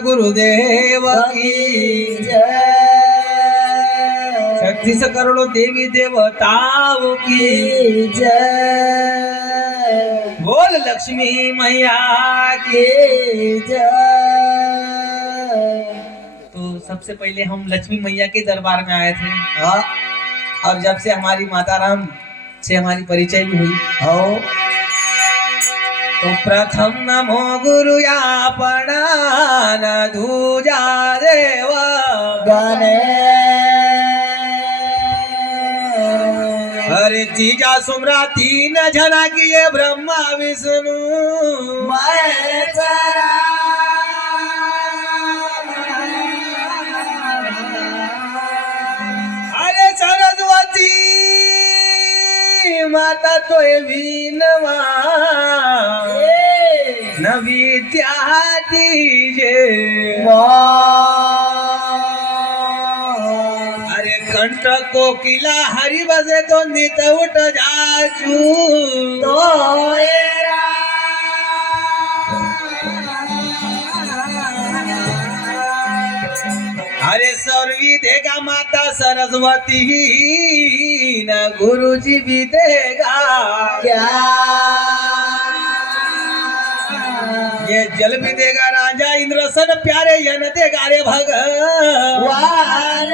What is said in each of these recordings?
गुरुदेव की जय। 36 करोड़ों देवी देवताओं की जय। बोल लक्ष्मी मैया की जय। तो सबसे पहले हम लक्ष्मी मैया के दरबार में आए थे हाँ। और जब से हमारी माता राम से हमारी परिचय भी हुई आओ। तो प्रथम नमो गुरुया प्रणान दूजा देव गाने हरे तीजा सुमरा 3 जना किए ब्रह्मा विष्णु महेश्वरा। अरे सरस्वती माता तो विनवा न विद्या दीजे अरे कंठ कोकिला हरि बसे तो नित उठ जाचू तो अरे सर्वी देगा माता सरस्वती न गुरुजी भी देगा क्या ये जल भी देगा राजा इंद्रसन प्यारे यन देगा रे भगवान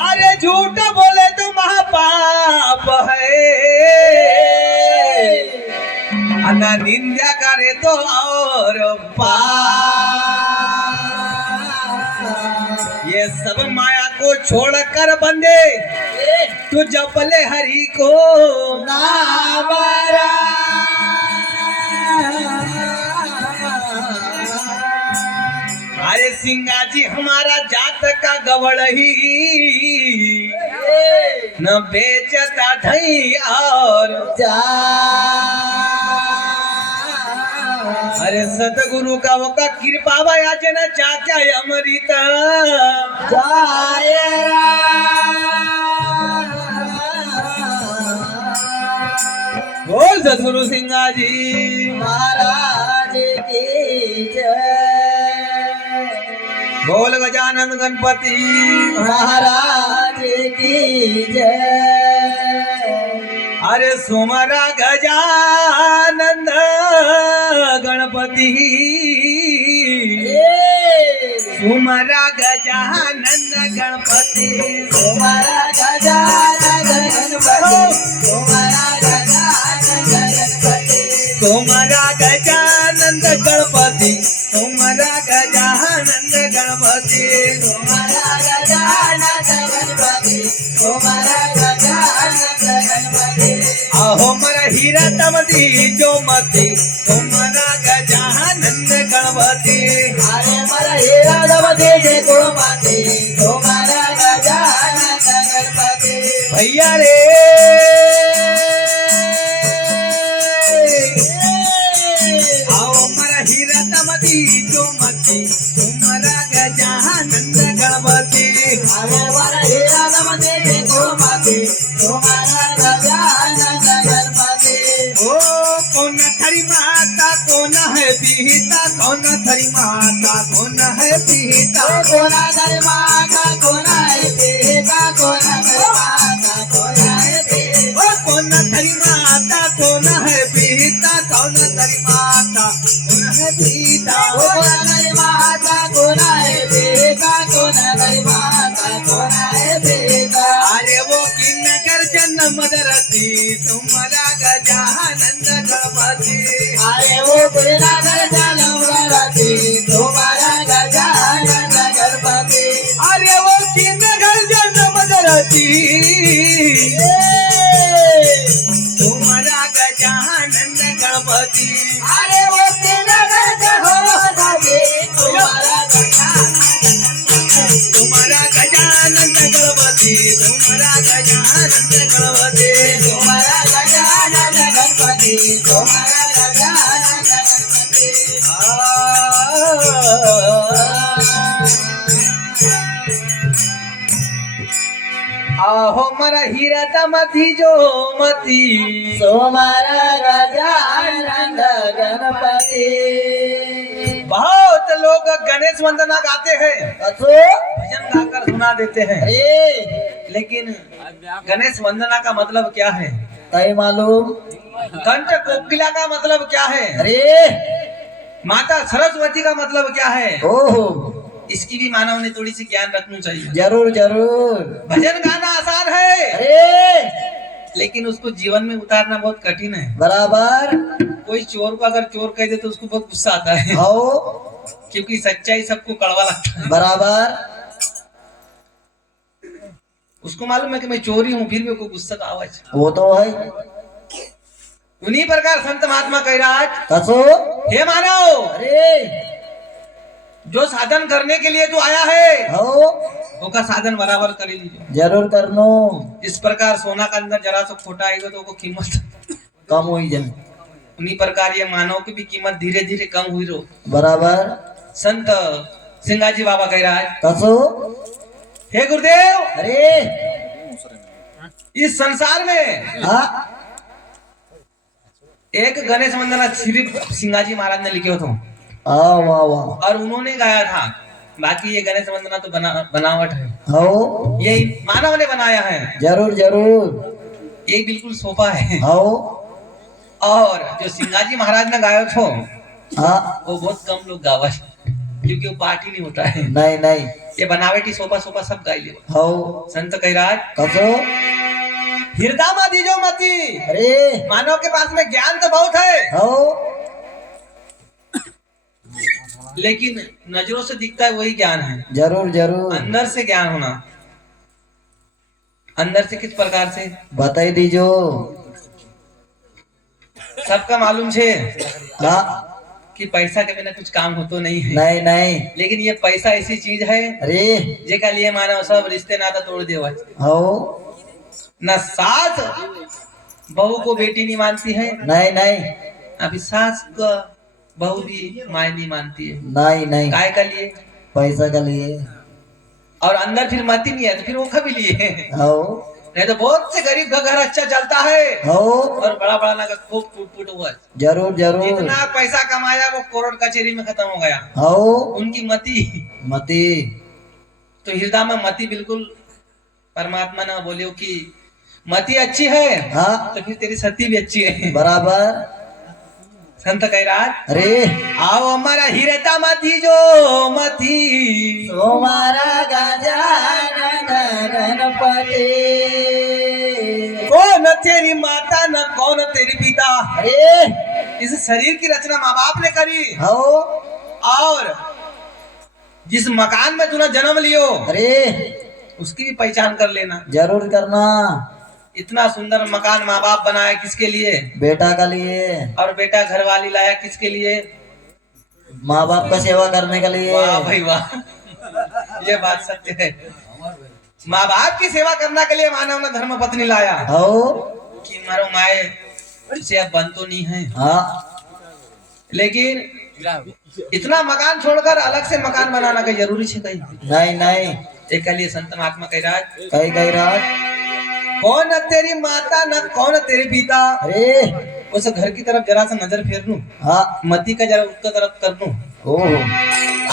अरे झूठ बोले तो महापाप है अन्ना निंदा करे तो और ये सब माया को छोड़कर बंदे तू जपले हरि को नामरा। अरे सिंगा जी हमारा जात का गवड़ ही न बेचता धई और अरे सतगुरु का वो का कृपा भया जन चाचा अमृत बोल सतगुरु सिंगा जी महाराज की जय। बोल गजानन गणपति महाराज की जय। अरे सुमरा गजानंद गणपति सुमरा गजानंद गणपति तुम्हारा गजानन गणपति। तुम्हारा गजानन गणपति। तुम्हारा गजानंद गणपति तुम्हारा गजानंद गणपति तुम्हारा गजानन गणपति। अहो मरा हीरा तमदी जो मती तुम्हारा गजानंद गणपति अरे मरा हीरा तमदी जो मती तुम्हारा गजानन गणपति। भैया रे आओ मरा हीरा तमदी जो मती तुम्हारा गजानंद गणपति अरे मरा हीरा तमदी जो मती तुम्हारा गजानन गणपति। ओ कौन थरी माता कौन है पीता कौन थरी माता कौन है पीता कौन थरी माता कौन है पीता कौन थरी माता कौन है पीता। ओ कौन थरी माता कौन है पीता कौन थरी माता कौन है पीता कौन थरी माता कौन है पीता कौन थरी माता कौन है पीता। अरे वो किन्नकर जन्म मदरती तुम्हारा गजानंद गणपति अरे वो किन्नकर जन्म मदरती तुम्हारा गजानन गणपति। अरे वो किन्नकर जन्म मदरती तुम्हारा गजानंद गणपति अरे वो किन्नकर जन्म मदरती तुम्हारा तुम्हारा गजानंद गणपति तुम्हारा गजानंद गणपति तुम्हारा गजानन गणपति तुम्हारा गजानन गणपति। आहो मरा हीरा तमती जो मती तुम्हारा गजानन लोग गणेश वंदना गाते हैं, कसो भजन गाकर सुना देते हैं, अरे लेकिन गणेश वंदना का मतलब क्या है? तय मालूम कंठ कोकिला का मतलब क्या है? अरे माता सरस्वती का मतलब क्या है? ओहो इसकी भी मानव ने थोड़ी सी ज्ञान रखनी चाहिए। जरूर जरूर भजन गाना आसान है, अरे लेकिन उसको जीवन में उतारना बहुत कठिन है। बराबर कोई चोर को अगर चोर कह दे तो उसको बहुत गुस्सा आता है, आओ क्योंकि सच्चाई सबको कड़वा लगता है। बराबर उसको मालूम है कि मैं चोरी हूँ, फिर भी उसको गुस्सा का आवाज। वो तो है उन्हीं प्रकार संत महात्मा कैराज, कसो हे मानव, अरे जो साधन करने के लिए तू आया है, आओ उसका साधन बराबर कर लीजिए। जरूर करनो इस प्रकार सोना का अंदर जरा सा खोटा आएगा तो उसको कीमत कम हो जाए उन्हीं प्रकार ये मानव की भी कीमत धीरे धीरे कम हुई रो। बराबर संत सिंगाजी बाबा कैराज, कसो हे गुरुदेव, अरे इस संसार में हाँ एक गणेश वंदना सिर्फ सिंगाजी महाराज ने लिखे थे वाह वाह और उन्होंने गाया था। बाकी ये गणेश वंदना तो बनावट है, आओ ये मानव ने बनाया है। जरूर जरूर ये बिल्कुल सोफा है। आओ और जो सिंगाजी महाराज ने गाया था हाँ वो बहुत कम लोग गावा है, क्योंकि वो पार्टी नहीं होता है। नहीं नहीं ये बनावटी सोफा सोफा सब गाई ले। आओ संत कैराज, कसो हृदय में दीजो मती, अरे मानव के पास में ज्ञान तो बहुत है, आओ लेकिन नजरों से दिखता है वही ज्ञान है। जरूर जरूर अंदर से ज्ञान होना, अंदर से किस प्रकार से बताई दीजो सबका मालूम छे हाँ कि पैसा के बिना कुछ काम होतो नहीं है। नहीं नहीं लेकिन ये पैसा ऐसी चीज है अरे जेका लिए मानव सब रिश्ते नाता तोड़ देवा। आओ न सास बहू को बेटी नहीं मानती है, नहीं नहीं अभी सास का बहू भी माय नहीं मानती है। नहीं नहीं काय का लिए? पैसा का लिए और अंदर फिर मती नहीं है तो फिर वो कभी लिए। आओ नहीं तो बहुत से गरीब का घर अच्छा चलता है आओ और बड़ा बड़ा ना का खूब टूट फूट हुआ। जरूर जरूर जितना पैसा कमाया वो कोर्ट कचहरी में खत्म हो गया। आओ उनकी मती मती तो हृदय में मती बिल्कुल परमात्मा ने बोलियो कि मती अच्छी है हाँ तो फिर तेरी सती भी अच्छी है। बराबर संत कैराज, अरे आओ हमारा हिरता मती जो मती तुम्हारा गजानन गणपति कौन तेरी माता न कौन तेरी पिता। अरे इस शरीर की रचना माँ बाप ने करी आओ और जिस मकान में तूने जन्म लियो अरे उसकी भी पहचान कर लेना। जरूर करना इतना सुंदर मकान माँ बाप बनाया किसके लिए? बेटा का लिए और बेटा घर वाली लाया किसके लिए? माँ बाप का सेवा करने के लिए वाह भाई वाह, ये बात सत्य है। माँ बाप की सेवा करने के लिए मानव ने धर्म पत्नी लाया आओ कि मारो माए से अब बन तो नहीं है, हाँ लेकिन इतना मकान छोड़कर अलग से मकान बनाना का जरूरी है कहीं? नहीं नहीं एक लिए संत महात्मा कैराज, कई रात कौन तेरी माता न कौन तेरे पिता। अरे उस घर की तरफ जरा सा नजर फेर लूं, हाँ मती का जरा उसका तरफ कर लूं। ओह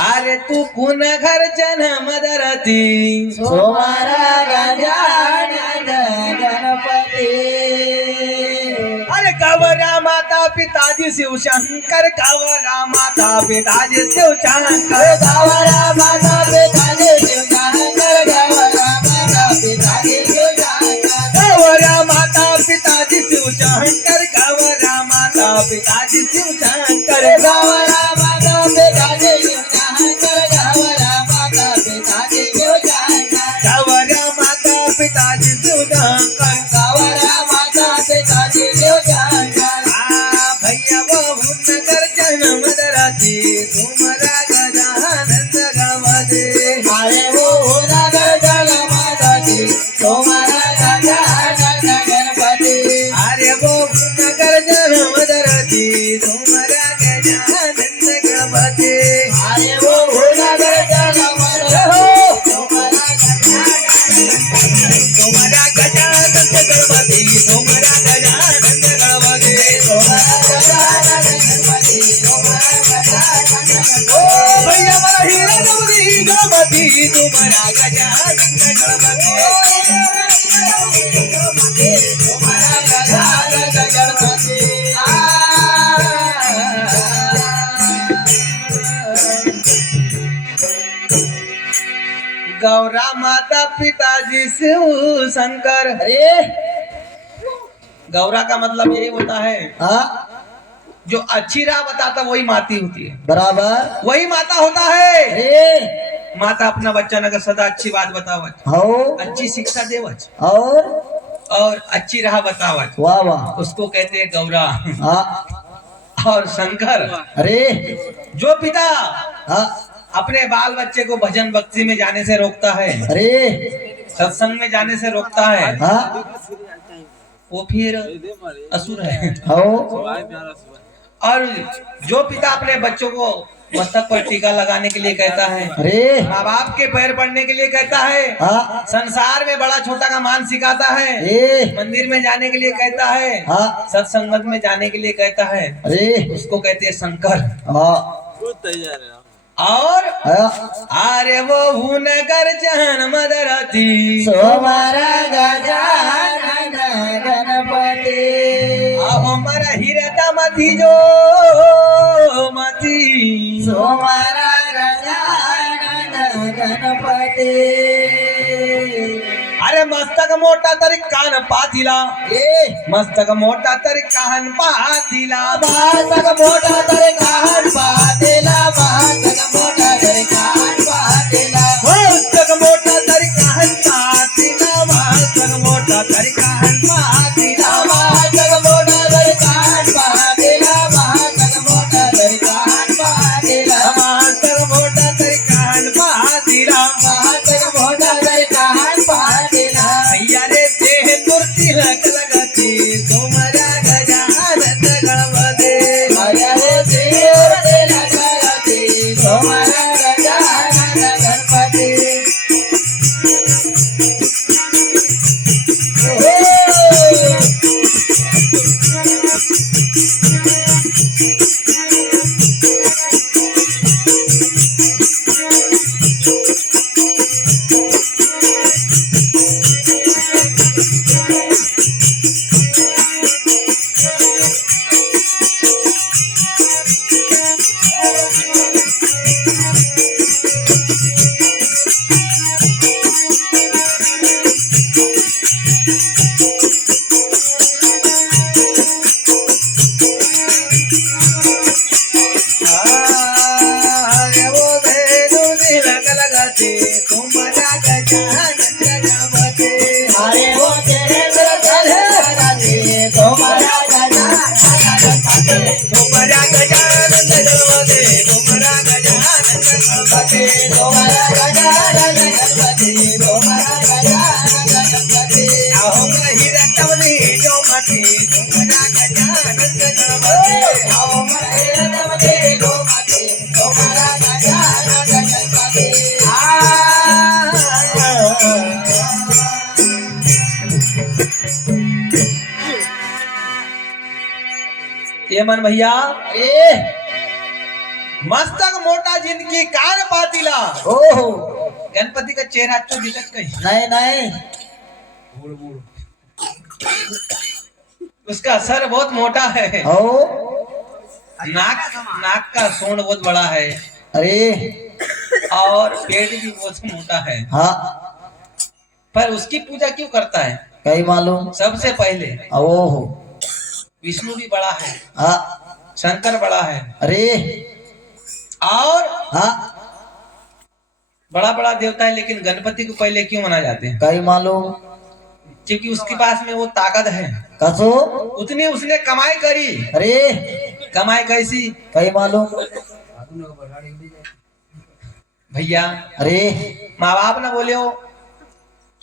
अरे तू कुन घर जन्म दरती तुम्हारा गजानन गणपति अरे कवरा माता पिताजी शिव शंकर, कवरा माता पिताजी शिव शंकर, गवरा माता पिताजी शिव शंकर गवरा माता पिताजी शिव शंकर कवरा माता पिताजी शिव शंकर, कवरा माता पिताजी शिव शंकर, गवरा माता पिताजी शिव शंकर गवरा माता पिताजी शिव शंकर कवरा माता पिताजी शिव शंकर, गवरा माता पिताजी शिव शंकर भैया वो नगर जन्म दरती तुम्हारा गजानंद गवदे। अरे वो नगर जलमदति तुम्हारा गजानन गणपति अरे वो नगर जन्म दरती तुम्हारा गजानंद गणपति तुम्हारा गजानन गणपति तुम्हारा गजानन गणपति गौरा माता पिताजी शिव शंकर। अरे गौरा का मतलब यही होता है हाँ जो अच्छी राह बताता वही माती होती है, बराबर। वही माता होता है। अरे माता अपना बच्चा न सदा अच्छी बात बतावत, हो अच्छी शिक्षा देवत और अच्छी राह बतावत, वाह वाह उसको कहते हैं गौरा। हाँ और शंकर अरे जो पिता हाँ अपने बाल बच्चे को भजन भक्ति में जाने से रोकता है, अरे सत्संग में जाने से रोकता है, हाँ वो फिर असुर है। हो और जो पिता अपने बच्चों को मस्तक पर टीका लगाने के लिए कहता है, अरे माँ बाप के पैर पड़ने के लिए कहता है, हाँ संसार में बड़ा छोटा का मान सिखाता है, ए मंदिर में जाने के लिए कहता है, हाँ सत्संगत में जाने के लिए कहता है, अरे उसको कहते हैं शंकर। हाँ और हाँ अरे वो हुनकर जहन मदरती सोमारा गजानन गणपति हमारा हिरता मती जो मती सोमारा गजानन गणपति अरे मस्तक मोठा तरी कान पातिला, ए मस्तक मोठा तरी कान पातिला, भातक मोठा तरी कान पातेला भातक मोठा तरी कान पातेला मस्तक मोठा तरी कान पातिला, मस्तक मोठा तरी कान पातिला, भातक मोठा तरी कान पातेला भातक मोठा तरी कान पातेला मस्तक मोठा तरी कान पातिला, भातक मोठा तरी कान पातेला भैया रे ते तुरती लग लगती तुम्हारा गजानन गणपति। हरे देव तेला गणपति तुम्हारा गजानन गणपति अरे वो बेदुनी लग लगती तुम्हारा गजानन गणपति। हरे वो तेरे गले गणपति तुम्हारा गजानन गणपति तुम्हारा गजानन गणपति, तुम्हारा गजानन गणपति, तुम्हारा गजानन गणपति तुम्हारा गजानन गणपति अहो हिरतवनी जो मती तुम्हारा गजानन गणपति। आओ मरे नमते गो मते तुम्हारा गजानन गणपति ये मन भैया ए मस्तक मोटा जिनकी कान पातिला, ओहो गणपति का चेहरा तो दिखत कहीं, नहीं नहीं उसका सर बहुत मोटा है, हो नाक नाक का सूंड बहुत बड़ा है, अरे और पेट भी बहुत मोटा है। हाँ पर उसकी पूजा क्यों करता है? कई मालूम सबसे पहले ओहो विष्णु भी बड़ा है, हाँ शंकर बड़ा है, अरे और हाँ बड़ा बड़ा देवता है, लेकिन गणपति को पहले क्यों माना जाते हैं? कई मालूम क्योंकि उसके पास में वो ताकत है, कसो उतनी उसने कमाई करी। अरे कमाई कैसी कई मालूम भैया? अरे माँ बाप ना बोले हो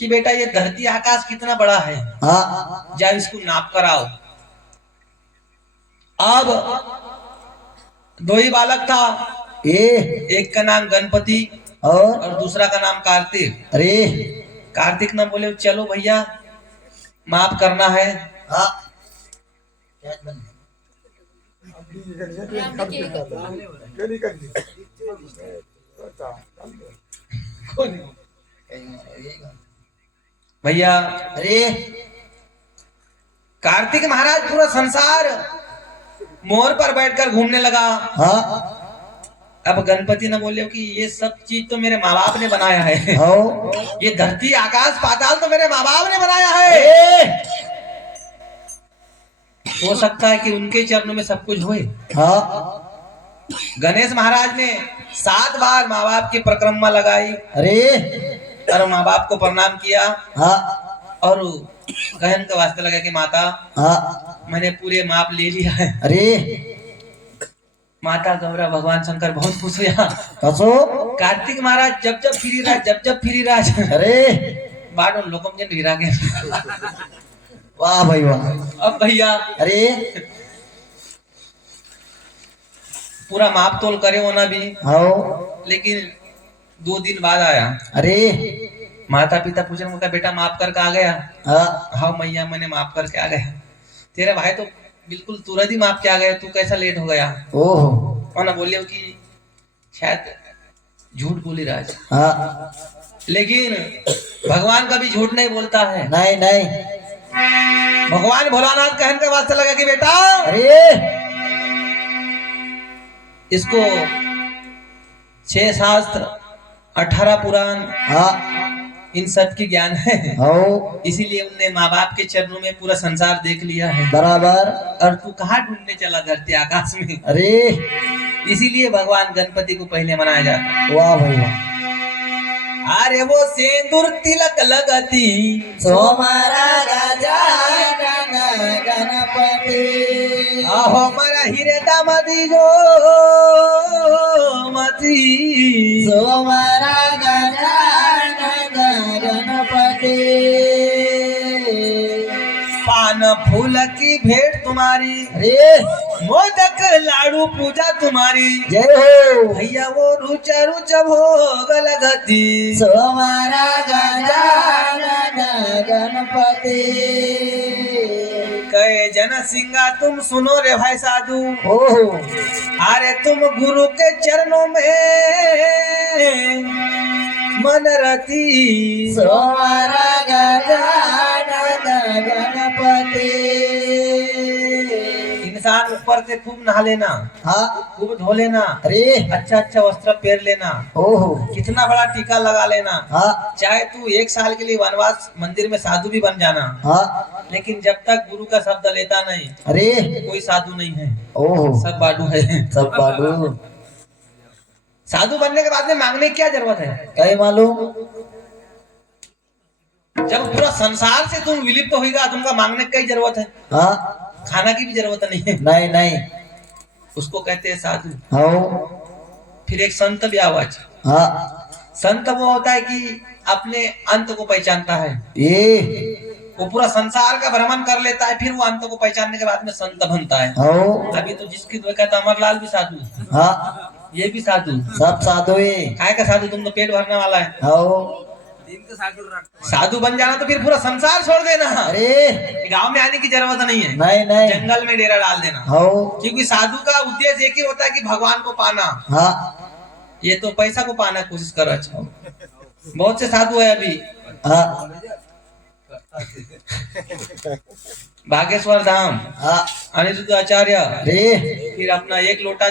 कि बेटा ये धरती आकाश कितना बड़ा है, हाँ जा इसको नाप कर आओ। अब दो ही बालक था, ए एक का नाम गणपति और दूसरा का नाम कार्तिक। अरे कार्तिक ना बोले चलो भैया माफ करना है। हाँ भैया अरे कार्तिक महाराज पूरा संसार मोर पर बैठकर घूमने लगा। हाँ अब गणपति ने बोले कि ये सब चीज तो मेरे माँ बाप ने बनाया है, हाँ ये धरती आकाश पाताल तो मेरे माँ बाप ने बनाया है। हो सकता है कि उनके चरणों में सब कुछ होए। हाँ गणेश महाराज ने 7 बार माँ बाप की परिक्रमा लगाई अरे और माँ बाप को प्रणाम किया हाँ और कहन का वास्ते लगा कि माता हाँ मैंने पूरे माप ले लिया है। अरे माता गौरा भगवान शंकर बहुत खुश हुआ। कसो कार्तिक महाराज जब जब फिरी राज अरे बाडो लोकम जन हीरा के। वाह भाई वाह। अब भैया अरे पूरा माप तोल करे होना भी, हाँ लेकिन 2 दिन बाद आया। अरे माता पिता पूछने उनका बेटा माफ करके आ गया। हाँ हाँ मैया मैंने माफ करके आ गया। तेरा भाई तो बिल्कुल तुरंत ही माफ के आ गया, तू कैसा लेट हो गया? ओहो उन्होंने बोले कि शायद झूठ बोली राज, हाँ लेकिन भगवान कभी झूठ नहीं बोलता है। नहीं नहीं भगवान भोलानाथ कहने का वास्ते लगा कि बेटा अरे इसको 6 शास्त्र 18 पुराण हाँ इन सब की ज्ञान है, हाँ इसीलिए उनने माँ बाप के चरणों में पूरा संसार देख लिया है। बराबर। और तू कहाँ ढूंढने चला धरती आकाश में? अरे इसीलिए भगवान गणपति को पहले मनाया जाता है। वाह भाई वाह। अरे वो सिंदूर तिलक लगती सोमारा गजानन गणपति आहो मरा हिरे दामदी जो मती सोमारा गजानन गणपति पान फूल की भेंट तुम्हारी, अरे मोदक लाडू पूजा तुम्हारी, जय हो भैया वो रुचा रुचा भोग लगती सोमारा गजानन गणपति कहे जन सिंगा तुम सुनो रे भाई साधु। ओहो अरे तुम गुरु के चरणों में मन रती सोमारा गजानन गणपति। इंसान ऊपर से खूब नहा लेना, हाँ खूब धो लेना, अरे अच्छा अच्छा वस्त्र पहन लेना, ओहो कितना बड़ा टीका लगा लेना, हाँ चाहे तू 1 साल के लिए वनवास मंदिर में साधु भी बन जाना, हाँ लेकिन जब तक गुरु का शब्द लेता नहीं अरे कोई साधु नहीं है, ओहो सब बाडू है। सब बाडू। साधु बनने के बाद में मांगने की क्या जरूरत है? कई मालूम जब पूरा संसार से तुम विलिप्त तो होगा, तुमका मांगने की क्या जरूरत है? हाँ खाना की भी जरूरत नहीं है। नहीं नहीं उसको कहते हैं साधु। हाँ फिर एक संत भी आवाज। हाँ संत वो होता है कि अपने अंत को पहचानता है, ये वो पूरा संसार का भ्रमण कर लेता है, फिर वो अंत को पहचानने के बाद में संत बनता है। हाँ अभी तो जिसकी दुआ कहता अमरलाल भी साधु, हाँ ये भी साधु। सब साधु ही काय का साधु? तुम तो पेट भरने वाला है। हाँ साधु बन जाना तो फिर पूरा संसार छोड़ देना, अरे गांव में आने की जरूरत नहीं है, नहीं नहीं जंगल में डेरा डाल देना। हाँ क्योंकि साधु का उद्देश्य एक ही होता है कि भगवान को पाना। हाँ ये तो पैसा को पाना कोशिश कर रहा है। बहुत से साधु है अभी हाँ बागेश्वर धाम हाँ अनिरुद्ध आचार्य, अरे फिर अपना 1 लोटा